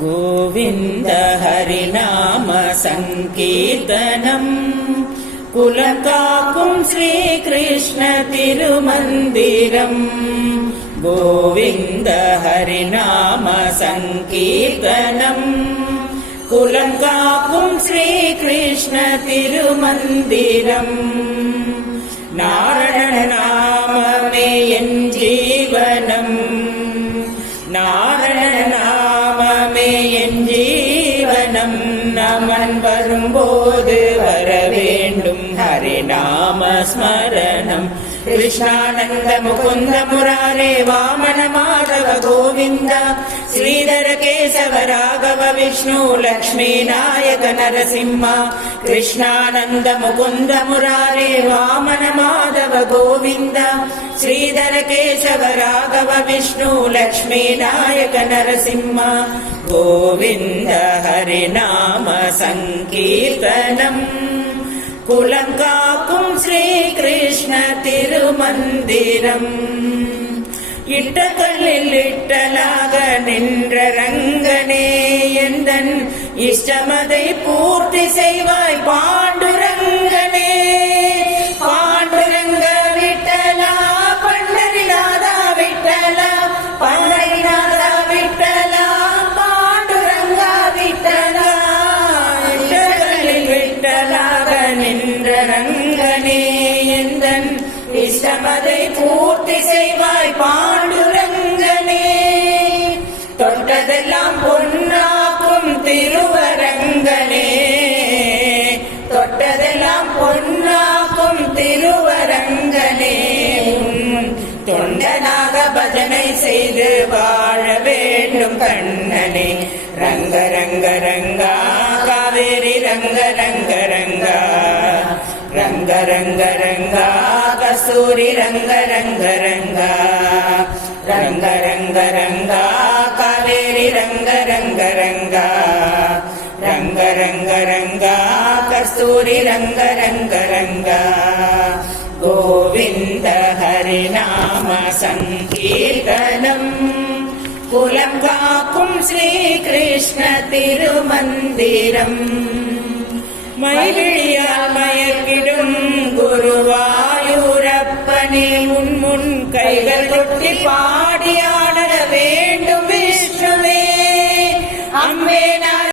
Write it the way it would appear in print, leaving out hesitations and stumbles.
गोविन्द हरिनाम सङ्कीर्तनम् कुलकाकुं श्रीकृष्ण तिरुमन्दिरम् गोविन्द हरिनाम सङ्कीर्तनम् कुलकाकुं श्रीकृष्ण तिरुमन्दिरम् नारायण नाममे एन् जीवनम् नारायण नाममे एन् जीवनम् நமன் வரும்போது வரவேண்டும் ஹரிநாம ஸ்மரணம் கிருஷ்ணானந்த முகுந்த முராரே வாமன மாதவ கோவிந்த ஸ்ரீதர கேசவ ராகவ விஷ்ணு லக்ஷ்மி நாயக நரசிம்ம கிருஷ்ணானந்த முகுந்த முராரே வாமன மாதவ கோவிந்த ஸ்ரீதர கேசவ ராகவ விஷ்ணு லக்ஷ்மி நாயக நரசிம்ம கோவிந்த ஹரிநாம சங்கீர்த்தனம் குலங்காக்கும் ஸ்ரீகிருஷ்ண திருமந்திரம் இட்ட கல்லில் இட்டலாக நின்ற ரங்கனே எந்தன் இஷ்டமதை பூர்த்தி செய்வாய் பாண்டுரங்கனே பாண்டுரங்க விட்டலா பண்டரிநாதா விட்டலா பண்டரிநாதா விட்டலா பாண்டுரங்கா விட்டலா இட்ட கல்லில் விட்டலாக நின்ற ரங்கனே எந்தன் இஷ்டமதை பூர்த்தி செய்வாய் பாண்டுரங்கனே தொட்டதெல்லாம் பொன்னாக்கும் திருவரங்கனே தொட்டதெல்லாம் பொன்னாக்கும் திருவரங்கனே தொண்டனாக பஜனை செய்து வாழ வேண்டும் கண்ணனே ரங்க ரங்க ரங்கா காவேரி ரங்க ரங்க ரங்கா ரங்க ரங்க ரங்கா கஸ்தூரி ரங்க ரங்க ரங்கா ரங்க ரங்க ரங்கா காவேரி ரங்க ரங்க ரங்கா ரங்க ரங்க ரங்கா கஸ்தூரி ரங்க ரங்க ரங்கா கோவிந்த ஹரிநாம சங்கீர்த்தனம் குலம் காக்கும் ஸ்ரீகிருஷ்ண திருமந்திரம் மயிலியால் மயக்கிடும் குருவாயூரப்பனே முன் கைகள் கொட்டி